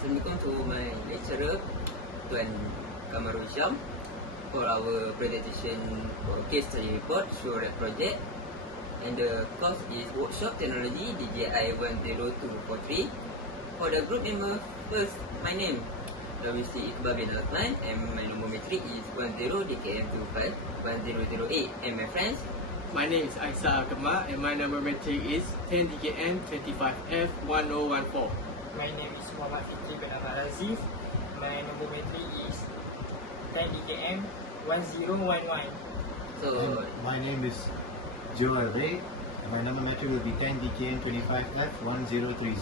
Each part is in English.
Assalamualaikum to my lecturer, Tuan Kamarul Syam, for our presentation for case study report, SureRack project. And the course is Workshop Technology DJI 10243. For the group member, first, my name, WC Iqbal bin Osman, and my numeric is 10DKM251008. And my friends, my name is Aisa Akema and my number metric is 10DKM25F1014. My name is Muhammad Fikri bin Ahmad Aziz. My number metric is 10DKM1011. so My name is Joel Ray. My number metric will be 10DKM25F1030.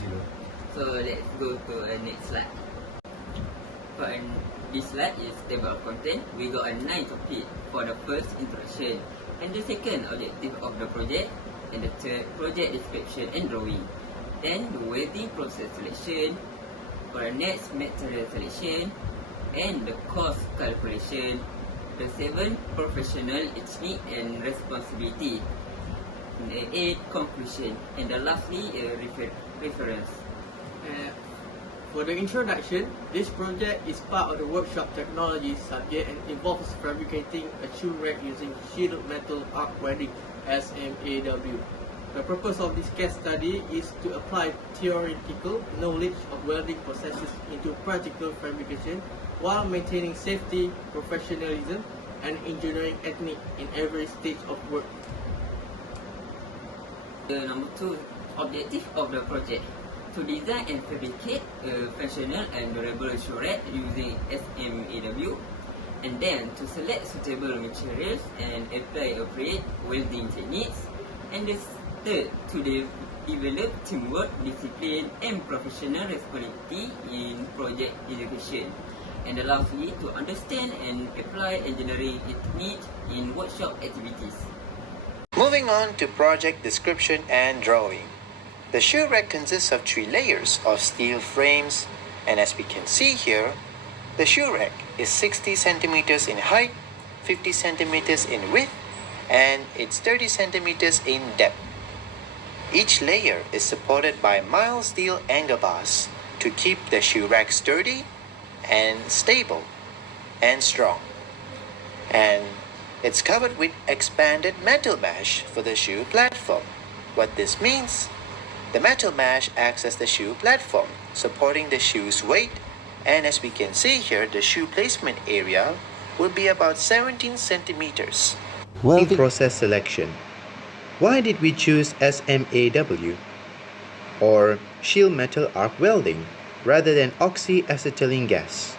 So let's go to the next slide. For this slide is table of content. We got a 9 topic for the first introduction, and the second objective of the project, and the third project description and drawing. Then the welding process selection, for the next material selection, and the cost calculation. The 7 professional technique and responsibility. The 8 conclusion, and the lastly reference. For the introduction, this project is part of the workshop technology subject and involves fabricating a shoe rack using sheet metal arc welding SMAW. The purpose of this case study is to apply theoretical knowledge of welding processes into practical fabrication while maintaining safety, professionalism, and engineering technique in every stage of work. The number 2 objective of the project, to design and fabricate a functional and durable shoe rack using SMAW, and then to select suitable materials and apply appropriate welding techniques, and the third, to develop teamwork, discipline, and professional responsibility in project execution, and lastly, to understand and apply engineering techniques in workshop activities. Moving on to project description and drawing. The shoe rack consists of 3 layers of steel frames, and as we can see here, the shoe rack is 60 centimeters in height, 50 centimeters in width, and it's 30 centimeters in depth. Each layer is supported by mild steel angle bars to keep the shoe rack sturdy and stable and strong. And it's covered with expanded metal mesh for the shoe platform. What this means, the metal mesh acts as the shoe platform, supporting the shoe's weight, and as we can see here, the shoe placement area will be about 17 centimeters. Welding process selection. Why did we choose SMAW or sheet metal arc welding rather than oxyacetylene gas?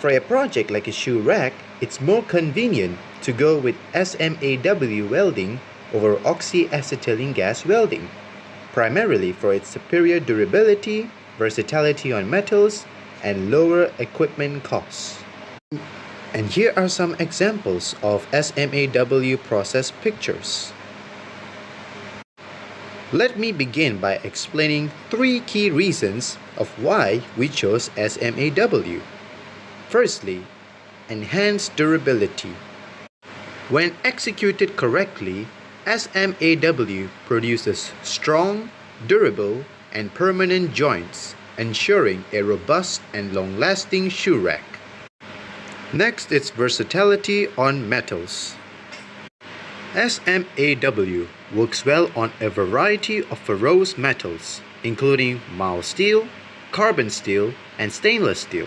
For a project like a shoe rack, it's more convenient to go with SMAW welding over oxyacetylene gas welding, primarily for its superior durability, versatility on metals, and lower equipment costs. And here are some examples of SMAW process pictures. Let me begin by explaining 3 key reasons of why we chose SMAW. Firstly, enhanced durability. When executed correctly, SMAW produces strong, durable, and permanent joints, ensuring a robust and long-lasting shoe rack. Next, its versatility on metals. SMAW works well on a variety of ferrous metals, including mild steel, carbon steel, and stainless steel,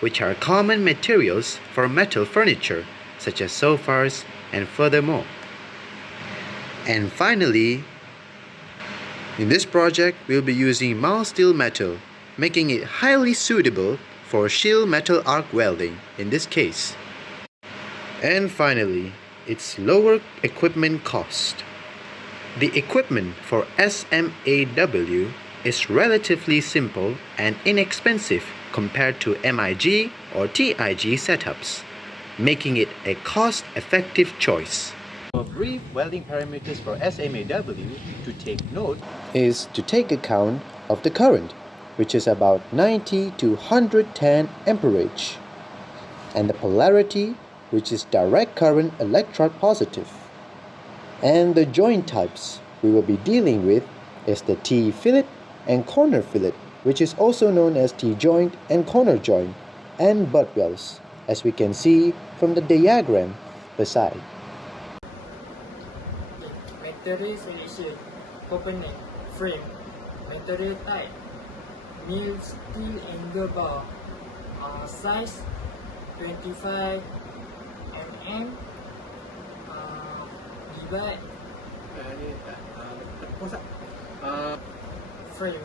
which are common materials for metal furniture, such as sofas and furthermore. And finally, in this project, we'll be using mild steel metal, making it highly suitable for sheet metal arc welding in this case. And finally, its lower equipment cost. The equipment for SMAW is relatively simple and inexpensive compared to MIG or TIG setups, making it a cost-effective choice. For brief welding parameters for SMAW to take note is to take account of the current, which is about 90 to 110 amperage, and the polarity, which is direct current electrode positive. And the joint types we will be dealing with is the T-fillet and corner fillet which is also known as T-joint and corner joint, and butt wells, as we can see from the diagram beside. Material selection, component, frame, material type, mill steel angle bar, size 25 mm, divide, frame,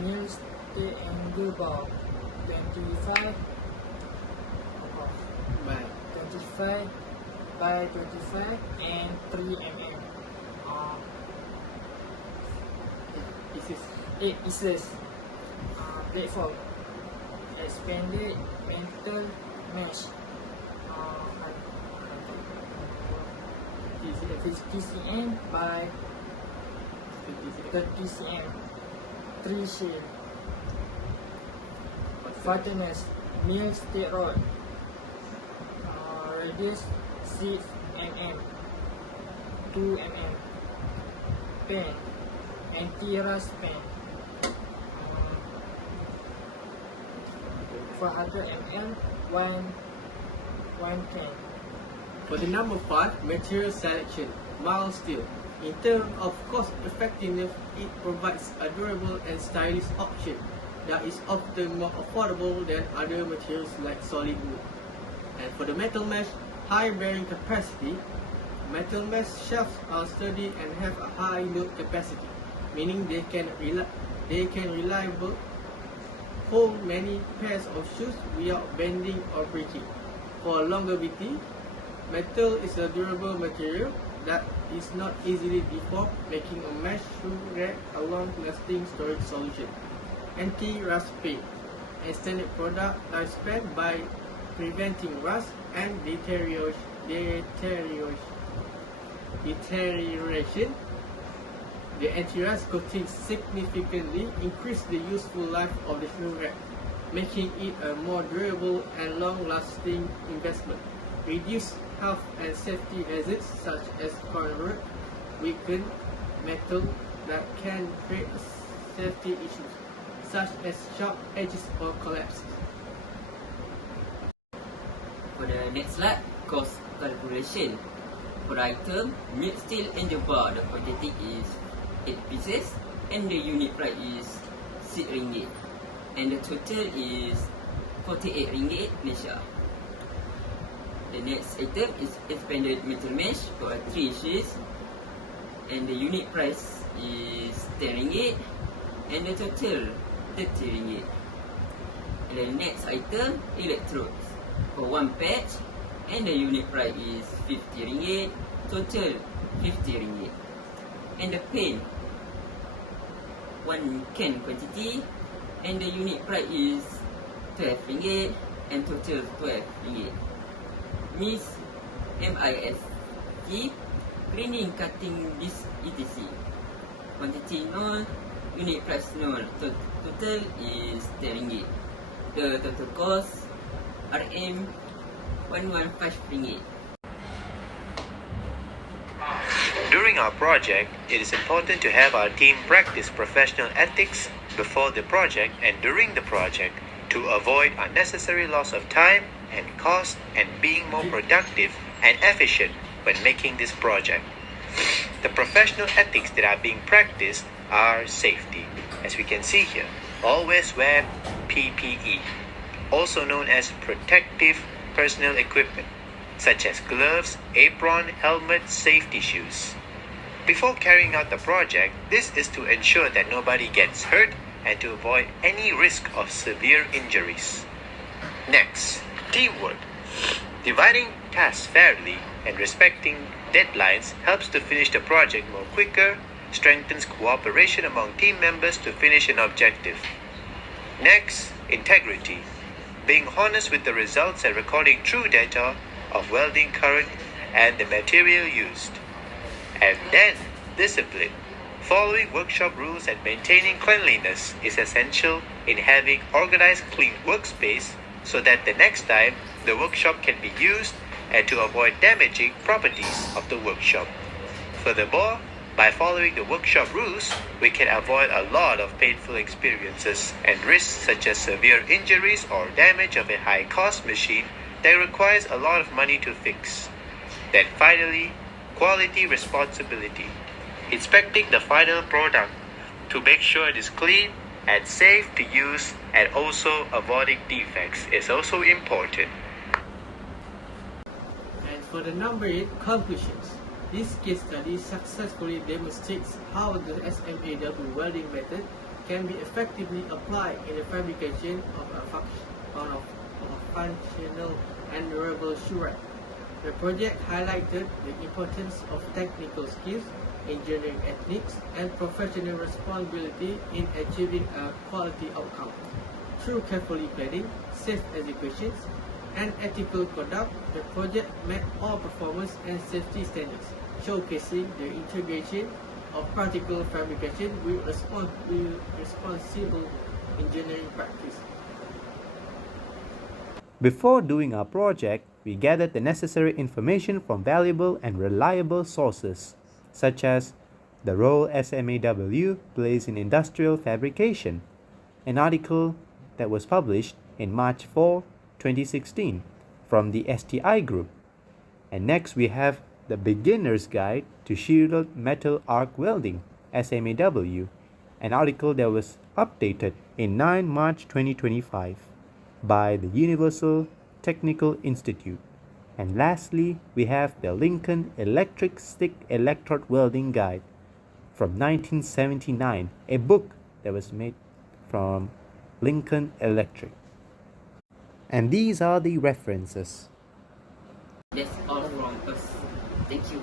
mill steel angle bar 25 by 25 and 3 mm. 8 pieces. Platform, expanded metal mesh, 50 cm by 30 cm. 3 shell. Fasteners, mill steel rod, radius 6 mm, 2 mm. Pen, anti-rust pen, 400 ml, 1 can. For the number 5, material selection, mild steel. In terms of cost effectiveness, it provides a durable and stylish option that is often more affordable than other materials like solid wood. And for the metal mesh, high bearing capacity, metal mesh shafts are sturdy and have a high load capacity, meaning they can reliably hold many pairs of shoes without bending or breaking. For longevity, metal is a durable material that is not easily deformed, making a mesh shoe rack a long-lasting storage solution. Anti-rust paint, extended product lifespan by preventing rust and deterioration. The anti-rust coating significantly increases the useful life of the shoe rack, making it a more durable and long-lasting investment. Reduce health and safety hazards such as corrosion, weakened metal that can create safety issues such as sharp edges or collapse. For the next slide, cost calculation. For item, mill steel angle bar, the quantity is 8 pieces and the unit price is RM6 and the total is RM48 Malaysia. The next item is expanded metal mesh for 3 sheets and the unit price is RM10 and the total RM30. And the next item, electrodes for 1 patch and the unit price is RM50, total RM50. And the paint, 1 can quantity and the unit price is RM12 and total RM12. MIST, cleaning, cutting, this etc. Quantity 0, unit price 0, total is RM10. The total cost RM115. During our project, it is important to have our team practice professional ethics before the project and during the project to avoid unnecessary loss of time and cost and being more productive and efficient when making this project. The professional ethics that are being practiced are safety. As we can see here, always wear PPE, also known as protective personal equipment, such as gloves, apron, helmet, safety shoes. Before carrying out the project, this is to ensure that nobody gets hurt and to avoid any risk of severe injuries. Next, teamwork. Dividing tasks fairly and respecting deadlines helps to finish the project more quicker, strengthens cooperation among team members to finish an objective. Next, integrity. Being honest with the results and recording true data of welding current and the material used. And then, discipline. Following workshop rules and maintaining cleanliness is essential in having organized clean workspace so that the next time the workshop can be used and to avoid damaging properties of the workshop. Furthermore, By following the workshop rules, we can avoid a lot of painful experiences and risks such as severe injuries or damage of a high-cost machine that requires a lot of money to fix. Then finally, quality responsibility. Inspecting the final product to make sure it is clean and safe to use, and also avoiding defects is also important. And for the number 8, conclusions. This case study successfully demonstrates how the SMAW welding method can be effectively applied in the fabrication of a functional and durable shoe rack. The project highlighted the importance of technical skills, engineering techniques, and professional responsibility in achieving a quality outcome. Through carefully planning, safe executions, and ethical conduct, the project met all performance and safety standards, showcasing the integration of practical fabrication with responsible engineering practice. Before doing our project, we gathered the necessary information from valuable and reliable sources, such as the role SMAW plays in industrial fabrication, an article that was published in March 4, 2016 from the STI group. And next we have the Beginner's Guide to Shielded Metal Arc Welding, SMAW, an article that was updated in 9 March 2025 by the Universal Technical Institute. And lastly, we have the Lincoln Electric Stick Electrode Welding Guide from 1979, a book that was made from Lincoln Electric. And these are the references. That's all from us. Thank you.